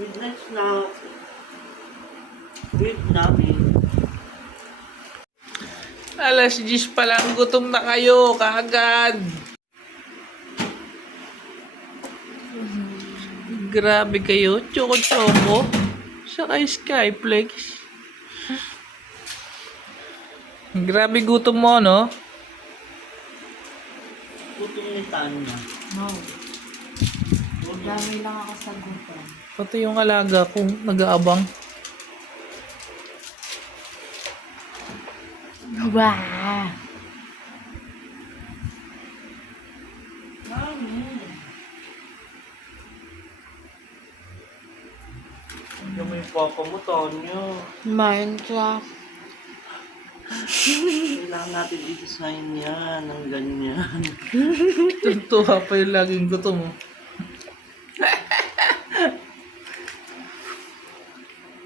Midnight snack. With namin. Alas 10 pa lang, gutom na kayo, kaagad. Grabe kayo, choco-choco. Saka Skyflex. Grabe gutom mo, no? Gutom ni Tanya. No. Dami lang ako sa gutom. Pati yung alaga kung nag-aabang. Wow! Yung may papa mo, Tanya. Minecraft. Kailangan natin i-design yan ng ganyan. Tuntua pa yung laging gutom mo.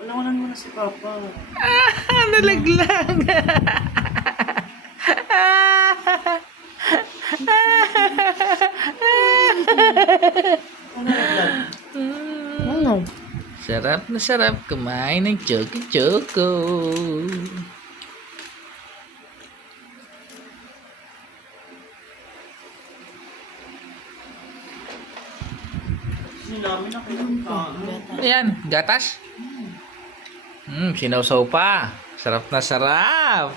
Palawanan mo na si Papa. Nalaglag. Ano? Sarap na sarap kumain ng choco-choco. Kasi namin nakikita. Ayan, gatas. Sinawsaw pa. Sarap na sarap.